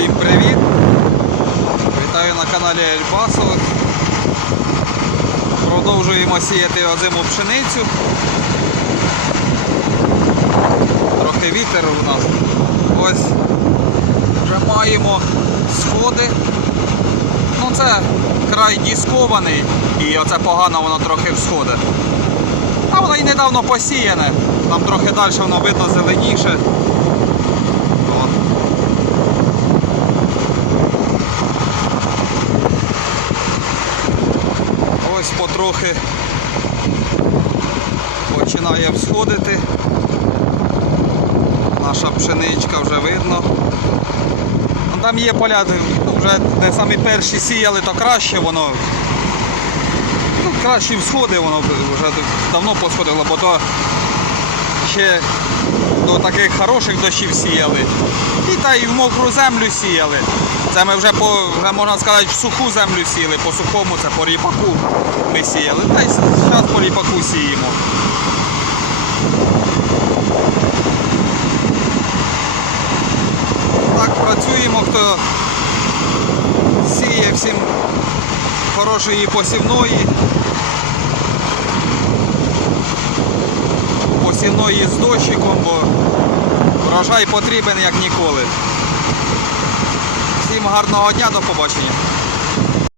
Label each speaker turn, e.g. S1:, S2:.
S1: Всім привіт! Вітаю на каналі Ельбасових. Продовжуємо сіяти озиму пшеницю. Трохи вітер у нас. Ось вже маємо сходи. Ну це край діскований і оце погано воно трохи всходить. А воно і недавно посіяне. Там трохи далі воно видно зеленіше. Ось потрохи починає всходити. Наша пшеничка вже видно. Ну, Там є поля, ну, вже де самі перші сіяли, то краще воно. Ну, Краще всходи воно вже давно посходило, бо то ще до таких хороших дощів сіяли. І та й в мокру землю сіяли. Це ми вже по, можна сказати, в суху землю сіяли, по сухому це по ріпаку ми сіяли. Та й зараз по ріпаку сіємо. Так працюємо, хто сіє всім хорошої посівної. Посівної з дощиком, бо врожай потрібен як ніколи. Всім гарного дня, до побачення.